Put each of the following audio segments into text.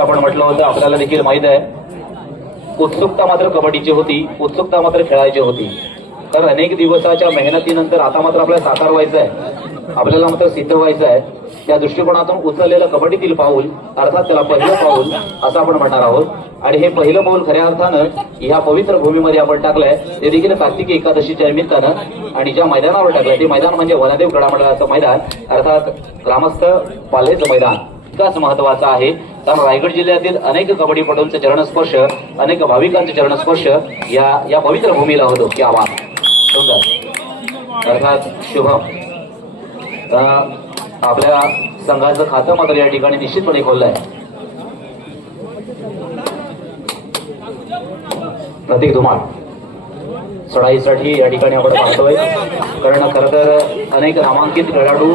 असं आपण म्हटलं होतं आपल्याला देखील माहीत आहे उत्सुकता मात्र कबड्डीची होती उत्सुकता मात्र खेळायची होती. तर अनेक दिवसाच्या मेहनतीनंतर आता मात्र आपल्याला साकार व्हायचं आहे आपल्याला मात्र सिद्ध व्हायचं आहे. त्या दृष्टिकोनातून उचललेलं कबड्डीतील पाऊल अर्थात त्याला पहिलं पाऊल असं आपण म्हणणार आहोत. आणि हे पहिलं पाऊल खऱ्या अर्थानं ह्या पवित्र भूमीमध्ये आपण टाकलंय ते देखील कार्तिकी एकादशीच्या निमित्तानं आणि ज्या मैदानावर टाकलंय ते मैदान म्हणजे वनदेव क्रीडा मंडळाचं मैदान अर्थात ग्रामस्थ पाल्हेचं मैदान. इतकाच महत्वाचं आहे. कारण रायगड जिल्ह्यातील अनेक कबड्डीपटूंचे चरणस्पर्श अनेक भाविकांचे चरणस्पर्श या या पवित्र भूमीला होतो की आवाज सुंदर. अर्थात शुभम. आपल्या संघाचं खातं मात्र या ठिकाणी निश्चितपणे खोललंय प्रतीक धुमाळ. चढाईसाठी या ठिकाणी आपण पाहतोय. कारण खरं तर अनेक नामांकित खेळाडू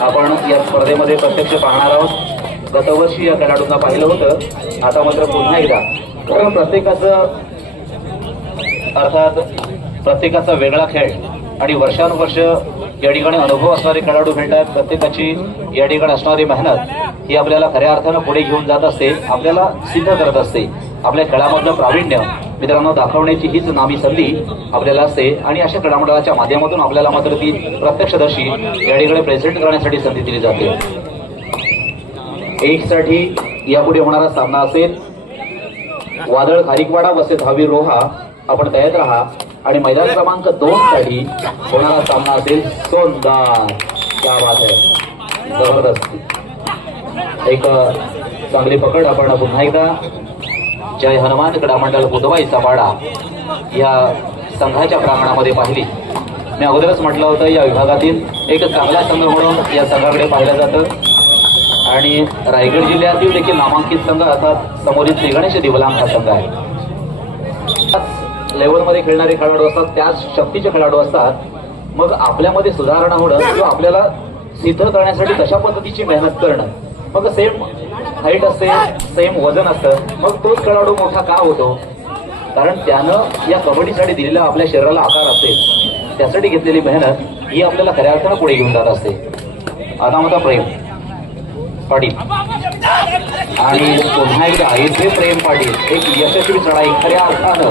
आपण या स्पर्धेमध्ये प्रत्यक्ष पाहणार आहोत. गतवर्षी या खेळाडूंना पाहिलं होतं. आता मात्र पुन्हा एकदा. कारण प्रत्येकाचं अर्थात प्रत्येकाचा वेगळा खेळ आणि वर्षानुवर्ष या ठिकाणी अनुभव असणारे खेळाडू मिळतात प्रत्येकाची या ठिकाणी असणारी मेहनत ही आपल्याला खऱ्या अर्थानं पुढे घेऊन जात असते. आपल्याला सिद्ध करत असते. आपल्या खेळामधलं प्रावीण्य मित्रांनो दाखवण्याची हीच नामी संधी आपल्याला असते. आणि अशा क्रीडामंडळाच्या माध्यमातून आपल्याला मात्र ती प्रत्यक्षदर्शी या ठिकाणी प्रेझेंट करण्यासाठी संधी दिली जाते. एक साठी यापुढे होणारा सामना असेल. वादळ खारिकवाडा वसे धावी रोहा आपण तयार राहा. आणि मैदान क्रमांक दोन साठी होणारा सामना असेल सोनदार. त्या बात आहे जबरदस्त. एक चांगली पकड आपण पुन्हा एकदा. जय हनुमान क्रीडामंडळ बुधवाईचा पाडा या संघाच्या प्रांगणामध्ये पाहिली. मी अगोदरच म्हटलं होतं या विभागातील एक चांगला संघ म्हणून या संघाकडे पाहिलं जातं. आणि रायगड जिल्ह्यातील देखील नामांकित संघ अर्थात समोरील श्रीगणेश दिवलांग हा संघ आहे. लेवलमध्ये खेळणारे खेळाडू असतात त्याच शक्तीचे खेळाडू असतात. मग आपल्यामध्ये सुधारणा होणं किंवा आपल्याला सिद्ध करण्यासाठी कशा पद्धतीची मेहनत करणं मग सेम हाईट असते सेम वजन असतं मग तोच खेळाडू मोठा का होतो? कारण त्यानं या कबड्डीसाठी दिलेला आपल्या शरीराला आकार असेल त्यासाठी घेतलेली मेहनत ही आपल्याला खऱ्या अर्थानं पुढे घेऊन जात असते. आता मात्र प्रेम. पाटील. आणि पुन्हा एकदा येथे प्रेम पाटील एक यशस्वी चढाई खऱ्या अर्थानं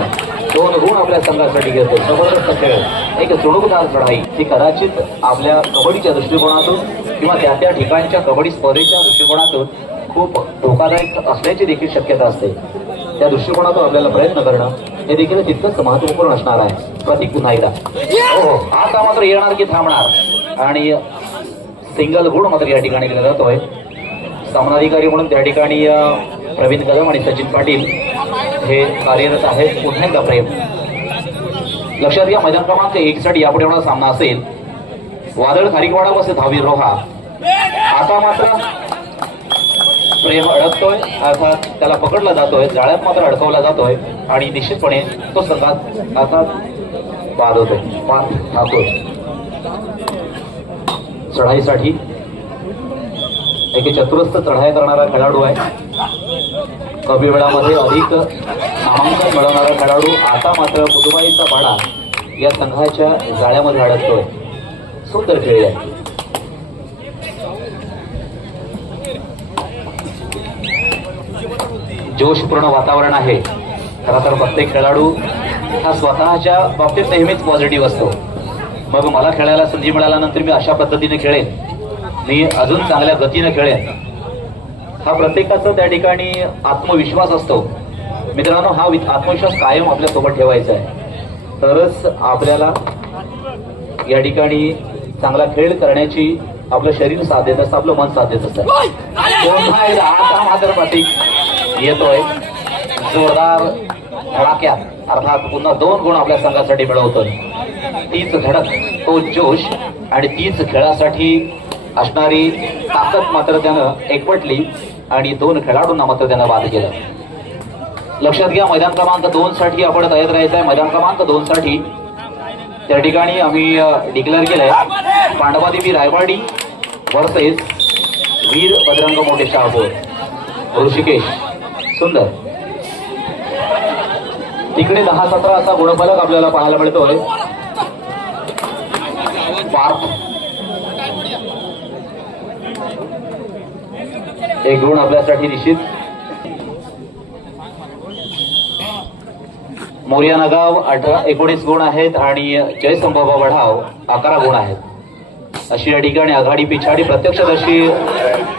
दोन गुण आपल्या संघासाठी घेतो. जबरदस्त खेळ. एक चुणूकदार चढाई ही कदाचित आपल्या कबड्डीच्या दृष्टिकोनातून किंवा त्या त्या ठिकाणच्या कबड्डी स्पर्धेच्या दृष्टिकोनातून खूप धोकादायक असण्याची देखील शक्यता असते. त्या दृष्टिकोनातून आपल्याला प्रयत्न करणं हे देखील तितकंच महत्त्वपूर्ण असणार आहे. प्रतीक पुन्हा एकदा. हो हो. आता मात्र येणार की थांबणार. आणि सिंगल गुण मात्र या ठिकाणी दिला जातोय. सामनाधिकारी म्हणून त्या ठिकाणी प्रवीण कदम आणि सचिन पाटील हे कार्यरत आहेत. पुन्हा एकदा प्रेम लक्षात घ्या मैदान क्रमांक एक साठी यापुढे होणारा सामना असेल. वादळ खारिकवाडा वसे धावी रोहा. आता मात्र प्रेम अडकतोय अर्थात त्याला पकडला जातोय जाळ्यात मात्र अडकवला जातोय आणि निश्चितपणे तो सतत अर्थात बाद होतोय पाच ठाकूर चढाईसाठी एक चतुरस्थ चढाई करणारा खेळाडू आहे. कमी वेळामध्ये अधिक नामांकन मिळवणारा खेळाडू आता मात्र पुदुबाईचा पाडा या संघाच्या जाळ्यामध्ये अडकतोय. सुंदर खेळ आहे. जोशपूर्ण वातावरण आहे. खरं तर प्रत्येक खेळाडू हा स्वतःच्या बाबतीत नेहमीच पॉझिटिव्ह असतो. मग मला खेळायला संधी मिळाल्यानंतर मी अशा पद्धतीने खेळेन. मी अजून चांगल्या गतीने खेळेन. हा प्रत्येकाचा त्या ठिकाणी आत्मविश्वास असतो. मित्रांनो हा आत्मविश्वास कायम आपल्यासोबत ठेवायचा आहे. तरच आपल्याला या ठिकाणी चांगला खेळ करण्याची आपलं शरीर साथ देत असतं आपलं मन साथ देत असतं. पुन्हा एकदा आता मात्र प्रतीक येतोय. जोरदार धडाक्यात अर्थात पुन्हा दोन गुण आपल्या संघासाठी मिळवतोय. तीच धडक तो जोश आणि तीच खेळासाठी असणारी ताकद मात्र त्यानं एकवटली आणि दोन खेळाडूंना मात्र त्यानं बाद केलं. लक्षात घ्या मैदान क्रमांक दोन साठी आपण तयार राहायचं आहे मैदान क्रमांक दोन साठी त्या ठिकाणी आम्ही डिक्लेअर केलंय पांडवादेवी रायवाडी वर्सेस वीर बजरंग मोठे शहापूर ऋषिकेश. सुंदर. तिकडे दहा सतरा असा गुणफलक आपल्याला पाहायला मिळतोय. पाच एक गुण आपल्यासाठी निश्चित. मोर्या नगाव अठरा एकोणीस गुण आहेत आणि जयसंभाबा वढाव अकरा गुण आहेत. अशी या ठिकाणी आघाडी पिछाडी प्रत्यक्षदर्शी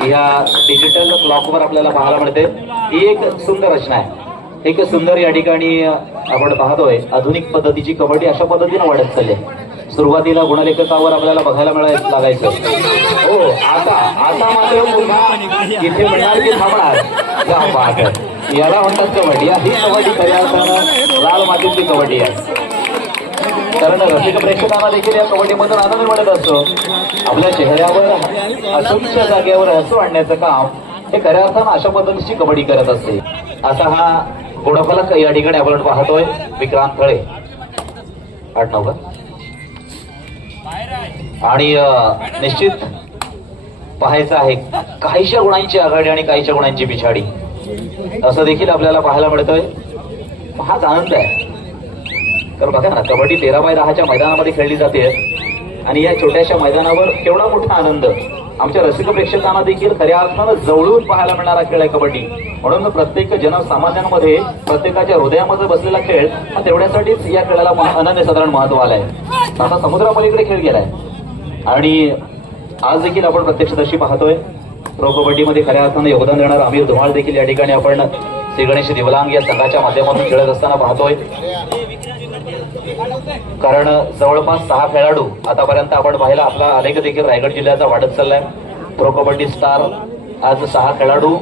ह्या डिजिटल क्लॉकवर आपल्याला पाहायला मिळते. ही एक सुंदर रचना आहे. एक सुंदर या ठिकाणी आपण पाहतोय आधुनिक पद्धतीची कबड्डी अशा पद्धतीनं वाढत चालली आहे. सुरुवातीला गुणलेखकावर आपल्याला बघायला मिळायचं लागायचं. हो आता आता मात्र पुन्हा इथे मिळणार की थांबणार? याला म्हणतात कबड्डी. ही कबड्डी खऱ्या अर्थानं लाल मातीची कबड्डी आहे. कारण रसिक प्रेक्षकांना देखील या कबड्डीमधून आनंद मिळत असतो. आपल्या चेहऱ्यावर असंख्य जागेवर हसू आणण्याचं काम हे खऱ्या अर्थानं अशा पद्धतीची कबड्डी करत असते. असा हा गुणफलक या ठिकाणी आपण पाहतोय. विक्रांत थळे आठ का? आणि निश्चित पाहायचं आहे काहीशा गुणांची आघाडी आणि काहीशा गुणांची पिछाडी. असं देखील आपल्याला पाहायला मिळतंय. हाच आनंद आहे. तर बघा ना कबड्डी तेरा बाय दहाच्या मैदानामध्ये खेळली जाते आणि या छोट्याशा मैदानावर केवढा मोठा आनंद. आमच्या रसिक प्रेक्षकांना देखील खऱ्या अर्थानं जवळून पाहायला मिळणारा खेळ आहे कबड्डी. म्हणून प्रत्येक जनसामान्यांमध्ये प्रत्येकाच्या हृदयामध्ये बसलेला खेळ हा तेवढ्यासाठीच या खेळाला अनन्यसाधारण महत्त्व आलाय. आता समुद्रापलीकडे खेळ गेलाय. आणि आज देखील आपण प्रत्यक्षदर्शी पाहतोय. प्रो कबड्डीमध्ये खऱ्या अर्थानं योगदान देणार आमिर धुमाळ देखील या ठिकाणी आपण श्री गणेश दिवलांग या संघाच्या माध्यमातून खेळत असताना पाहतोय. कारण जवळपास सहा खेळाडू आतापर्यंत आपण पाहिला आपला अनेक देखील रायगड जिल्ह्याचा वाढत चाललाय. प्रो कबड्डी स्टार आज सहा खेळाडू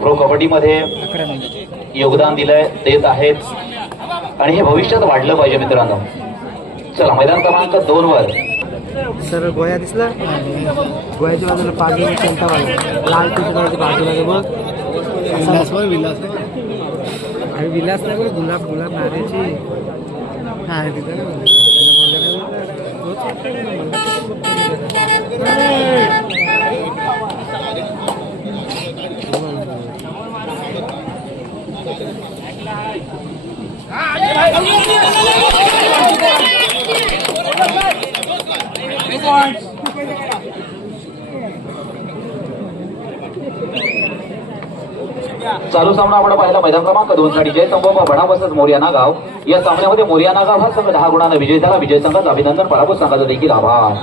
प्रो कबड्डीमध्ये योगदान दिलंय देत आहेत. आणि हे भविष्यात वाढलं पाहिजे मित्रांनो. चला मैदान क्रमांक दोन वर सर गोया दिसला गोयाच्या बाजूला पाच जण कोणता बाजू लाल टी बाजूला ते बघ विलास बघ विलास अरे विलास नाही बघ गुलाब गुलाब नाऱ्याची हा तिथं ना चालू सामना आपण पाहिला मैदान क्रमांक दोन साठी. जय संभव भणा बसत मोर्या गाव. या सामन्यामध्ये मोर्या गाव हा संघ दहा गुणांना विजय झाला. विजय संघाचा अभिनंदन पराभूत संघाचा देखील आभार.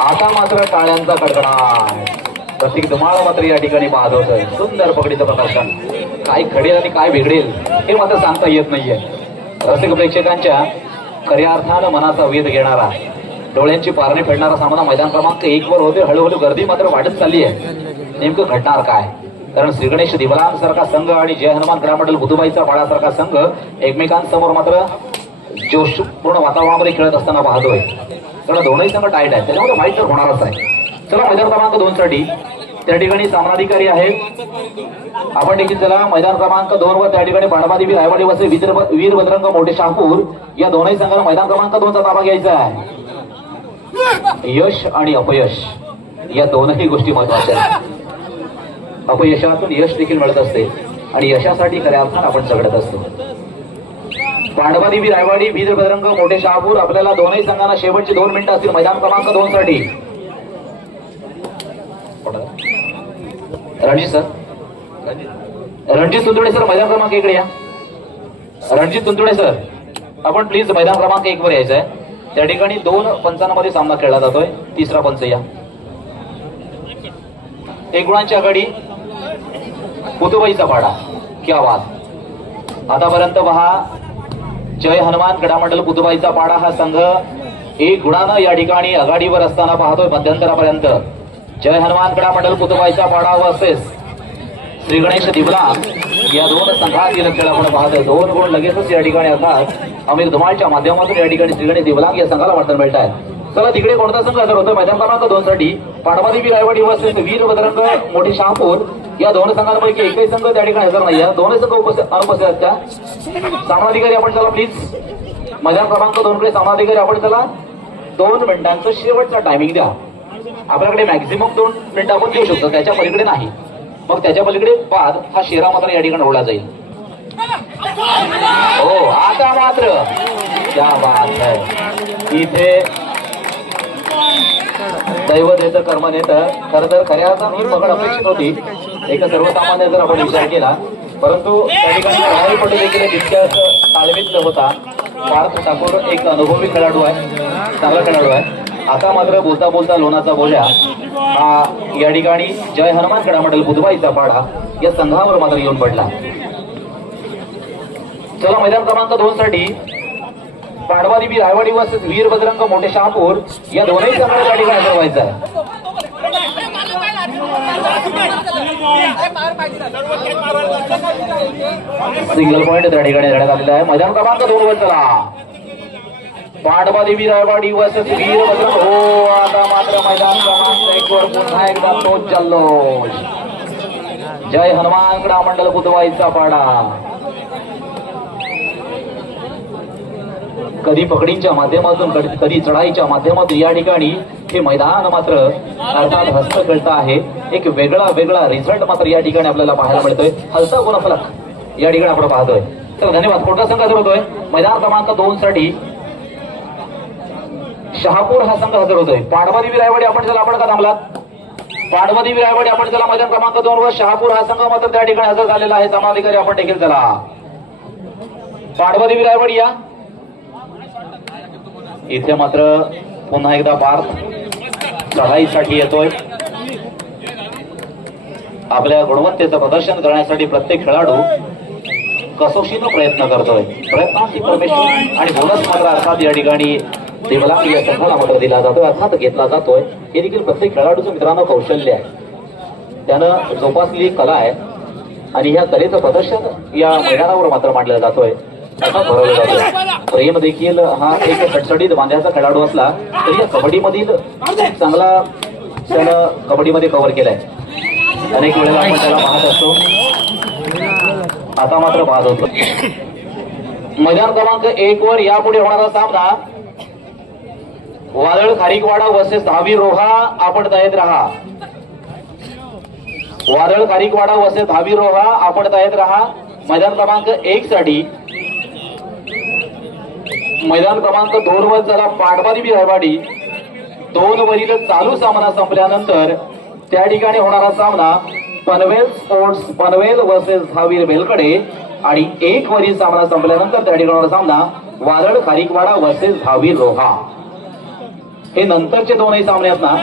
आता मात्र टाळ्यांचा कडकडा प्रतीक धुमाळ मात्र या ठिकाणी पाहत होतोय सुंदर पकडीचं प्रदर्शन. काय घडेल आणि काय बिघडेल हे मात्र सांगता येत नाहीये. रसिक प्रेक्षकांच्या खऱ्या अर्थानं मनाचा वेध घेणारा डोळ्यांची पारणे फेडणारा सामना मैदान क्रमांक एक वर होते हळूहळू गर्दी मात्र वाढत चालली आहे. नेमकं घडणार काय? कारण श्री गणेश सारखा संघ आणि जय हनुमान क्रीडामंडल बुधुबाईचा पाडासारखा संघ एकमेकांसमोर मात्र जोशपूर्ण वातावरणामध्ये खेळत असताना पाहतोय. कारण दोनही संघ टाईट आहेत. त्याच्यामध्ये फाईट तर होणारच आहे. चला मैदान क्रमांक दोन साठी त्या ठिकाणी सामनाधिकारी आहेत. आपण देखील चला मैदान क्रमांक दोन वर त्या ठिकाणी पांडवादेवी रायवाडी वसे वीर वीर बजरंग मोठे शाहपूर या दोनही संघाला मैदान क्रमांक दोनचा ताबा घ्यायचा आहे. यश आणि अपयश या दोनही गोष्टी महत्त्वाच्या आहेत. अपयशातून यश देखील मिळत असते आणि यशासाठी खऱ्या अर्थानं आपण झगडत असतो. पांडवादेवी रायवाडी वीर बजरंग मोठे शहापूर आपल्याला दोनही संघांना शेवटचे दोन मिनिटं असतील मैदान क्रमांक दोन साठी. रणजित सर? रणजित तुंतुडे सर मैदान क्रमांक इकडे या. रणजित तुंतुडे सर आपण प्लीज मैदान क्रमांक एक वर यायचं आहे त्या ठिकाणी दोन पंचांमध्ये सामना खेळला जातोय. तिसरा पंच या. एक गुणांची आघाडी कुतुबाईचा पाडा क्या वाद आतापर्यंत पहा जय हनुमान गडामंडल कुतुबाईचा पाडा हा संघ एक गुणानं या ठिकाणी आघाडीवर असताना पाहतोय मध्यंतरापर्यंत. जय हनुमान गडामंडल कुतुबाईच्या पाडा वर्सेस श्री गणेश दिवला. या दोन संघातील खेळ आपण पाहतोय. दोन गुण लगेचच या ठिकाणी असतात. अमीर धुमाळच्या माध्यमातून या ठिकाणी श्री गणेश दिवलांग या संघाला वर्तन मिळत आहे चला तिकडे कोणता संघ हजर होतोय? मैदान क्रमांक दोन साठी पांडवादेवी रायवाडी वर्सेस वीर बजरंग मोठी शहापूर. या दोन संघांपैकी एकही संघ त्या ठिकाणी हजर नाही या दोन्ही संघ उपस्थित अनुपस्थित आहेत त्या. सामनाधिकारी आपण चला प्लीज मैदान क्रमांक दोन कडे सामनाधिकारी आपण चला. दोन मिनिटांचं शेवटचा टायमिंग द्या. आपल्याकडे मॅक्झिमम दोन मिनिटं आपण देऊ शकतो त्याच्या पलीकडे नाही. मग त्याच्या पलीकडे बाद हा शेरा मात्र या ठिकाणी ओढला जाईल. हो आता मात्र. त्या बात है. इथे दैवतेचं कर्म नेत खरं तर खऱ्या अर्थानं पकड अपेक्षित होती. एक सर्वसामान्य जर आपण विचार केला परंतु त्या ठिकाणी प्रभावी पटेल देखील तितक्याच ताळमेत न होता पार्थ ठाकूर एक अनुभवी खेळाडू आहे चांगला खेळाडू आहे. आता मात्र बोलता बोलता लोणाचा बोल्या हा या ठिकाणी जय हनुमान खेळा मंडळ बुधवाईचा पाडा या संघावर मात्र येऊन पडला. चला मैदान क्रमांक दोन साठी दिवी रायवाडी वर्सेस वीर बजरंग मोठे शहापूर या दोनही संघाला या ठिकाणी हजर आहे. सिंगल पॉईंट त्या ठिकाणी देण्यात आलेला आहे. मैदान क्रमांक दोन वर चला. पांडवादेवी रायवाडी वर्सेस वीर हो आता मात्र मैदान क्रमांक एक वर पुन्हा एकदा तोच जल्लोष. जय हनुमान क्रीडा मंडळ बुधवाईचा पाडा. कधी पकडींच्या माध्यमातून कधी- चढाईच्या माध्यमातून या ठिकाणी हे मैदान मात्र अर्थात हस्त आहे. एक वेगळा वेगळा रिझल्ट मात्र या ठिकाणी आपल्याला पाहायला मिळतोय. हलता गुणफलक या ठिकाणी आपण पाहतोय. तर धन्यवाद. कोणता संघ होतोय? मैदान क्रमांक दोन साठी शहापूर हा संघ हजर होतोय. पांडवादेवी रायवाडी आपण चला आपण का थांबलात? पांडवादेवी रायवाडी आपण चला मैदान क्रमांक दोन वर शहापूर हा संघ मात्र त्या ठिकाणी हजर झालेला आहे. समाधिकारी आपण देखील चला. पांडवादेवी रायवाडी या. इथे मात्र पुन्हा एकदा पार्थ चढाईसाठी येतोय. आपल्या गुणवत्तेचं प्रदर्शन करण्यासाठी प्रत्येक खेळाडू कसोशीनं प्रयत्न करतोय. प्रयत्नांची परमेश्वर आणि बोनस मात्र अर्थात या ठिकाणी देवला या संघाला मात्र दिला जातोय अर्थात घेतला जातोय. हे देखील प्रत्येक खेळाडूचं मित्रांनो कौशल्य आहे. त्यानं जोपासलेली कला आहे आणि ह्या कलेचं प्रदर्शन या मैदानावर मात्र मांडलं जातोय. आता भरवलं जातोय. प्रेम देखील हा एक सटसटीत बांध्याचा खेळाडू असला तरी या कबड्डीमधील चांगला त्यानं कबड्डीमध्ये कव्हर केलाय. अनेक वेळेला आपण त्याला पाहत असतो. आता मात्र पाहत होतो. मैदान क्रमांक एक वर यापुढे होणारा सामना वादळ खारीकवाडा वर्सेस दहावी रोहा आपण तयार राहा. वादळ खारीकवाडा वर्सेस दहावी रोहा आपण तयार राहा. मैदान क्रमांक एक साठी. मैदान क्रमांक दोन वर झाला पाटबारी रायवाडी दोन वरील चालू सामना संपल्यानंतर त्या ठिकाणी होणारा सामना पनवेल स्पोर्ट्स पनवेल वर्सेस धावीर बेलकडे आणि एक वरील सामना संपल्यानंतर त्या ठिकाणी होणारा सामना वादळ खारीकवाडा वर्सेस धावीर रोहा हे नंतरचे दोनही सामने आहेत ना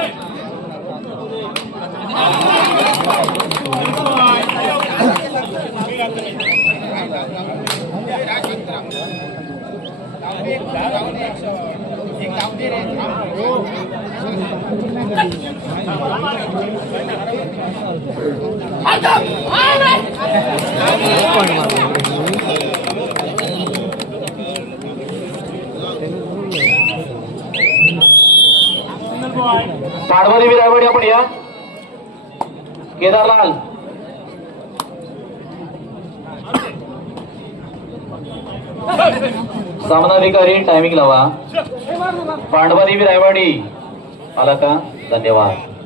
पाडवादेवी रायवाडी आपण या. केदारलाल. सामनाधिकारी टायमिंग लावा. पांडवादेवी रायवाडी आला का धन्यवाद.